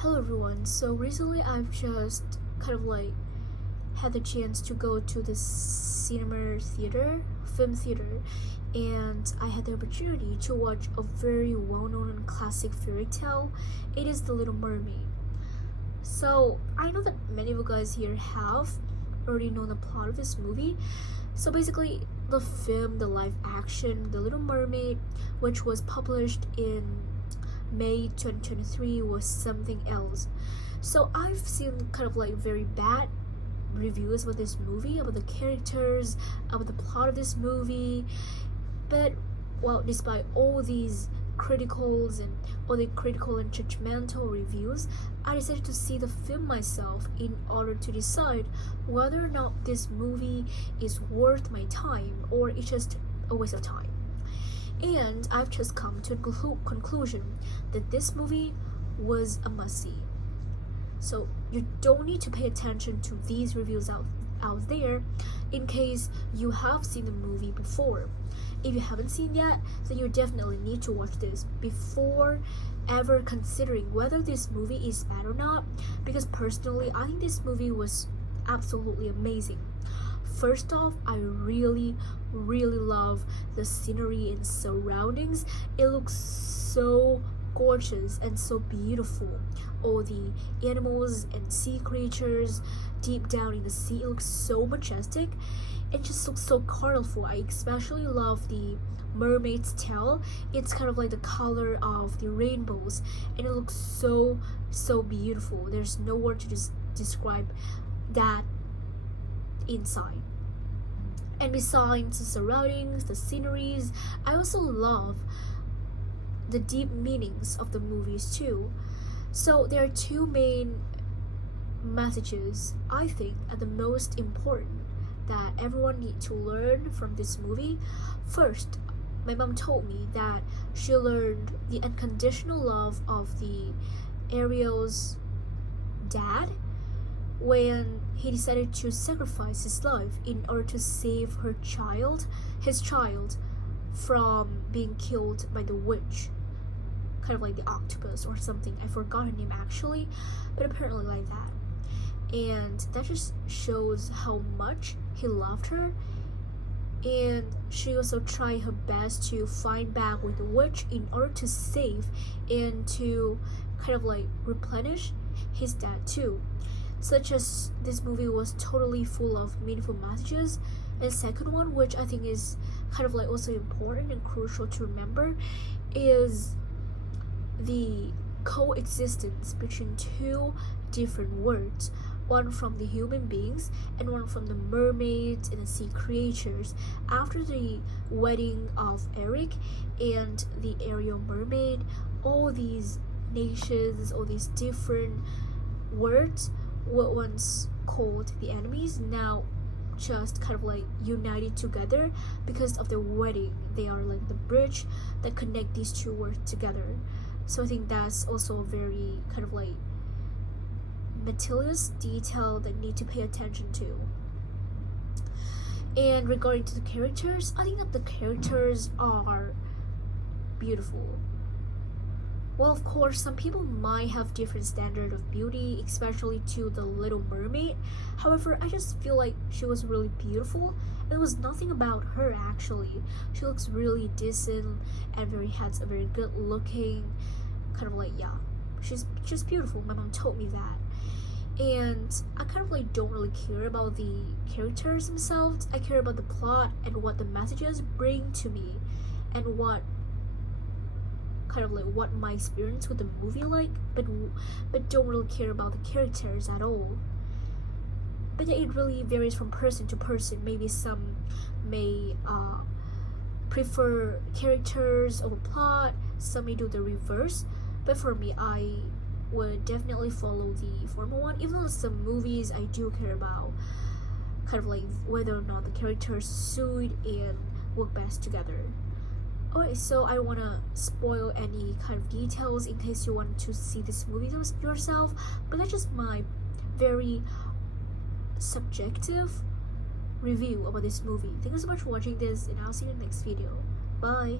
Hello everyone. So recently I've just kind of like had the chance to go to the film theater, and I had the opportunity to watch a very well-known and classic fairy tale. It is The Little Mermaid. So I know that many of you guys here have already known the plot of this movie. So basically, the live action, The Little Mermaid, which was published in May 2023, was something else. So I've seen kind of like very bad reviews about this movie, about the characters, about the plot of this movie. But well, despite all these criticals and all the critical and judgmental reviews, I decided to see the film myself in order to decide whether or not this movie is worth my time or it's just a waste of time. And I've just come to a conclusion that this movie was a must-see. So you don't need to pay attention to these reviews out there in case you have seen the movie before. If you haven't seen yet, then you definitely need to watch this before ever considering whether this movie is bad or not, because personally I think this movie was absolutely amazing. First off, I really love the scenery and surroundings. It looks so gorgeous and so beautiful. All the animals and sea creatures deep down in the sea, it looks so majestic. It just looks so colorful. I especially love the mermaid's tail. It's kind of like the color of the rainbows, and it looks so beautiful. There's no word to describe that inside. And besides the surroundings, the sceneries, I also love the deep meanings of the movies too. So there are two main messages I think are the most important that everyone needs to learn from this movie. First, my mom told me that she learned the unconditional love of the Ariel's dad when he decided to sacrifice his life in order to save his child, from being killed by the witch, kind of like the octopus or something. I forgot her name actually, but apparently like that. And that just shows how much he loved her. And she also tried her best to find back with the witch in order to save and to kind of like replenish his dad too. Such as this movie was totally full of meaningful messages. And the second one, which I think is kind of like also important and crucial to remember, is the coexistence between two different worlds, one from the human beings and one from the mermaids and the sea creatures. After the wedding of Eric and the Ariel mermaid, all these nations, all these different words, what once called the enemies, now just kind of like united together because of their wedding. They are like the bridge that connect these two words together. So I think that's also a very kind of like meticulous detail that need to pay attention to. And regarding to the characters, I think that the characters are beautiful. Well, of course, some people might have different standard of beauty, especially to the Little Mermaid. However, I just feel like she was really beautiful. There was nothing about her actually. She looks really decent and has a very good looking, kind of like, yeah, she's just beautiful. My mom told me that. And I kind of like don't really care about the characters themselves. I care about the plot and what the messages bring to me, and what kind of like what my experience with the movie like, but don't really care about the characters at all. But it really varies from person to person. Maybe some may prefer characters over plot, some may do the reverse, but for me, I would definitely follow the former one, even though some movies I do care about kind of like whether or not the characters suit and work best together. Alright, so I don't want to spoil any kind of details in case you want to see this movie yourself, but that's just my very subjective review about this movie. Thank you so much for watching this, and I'll see you in the next video. Bye!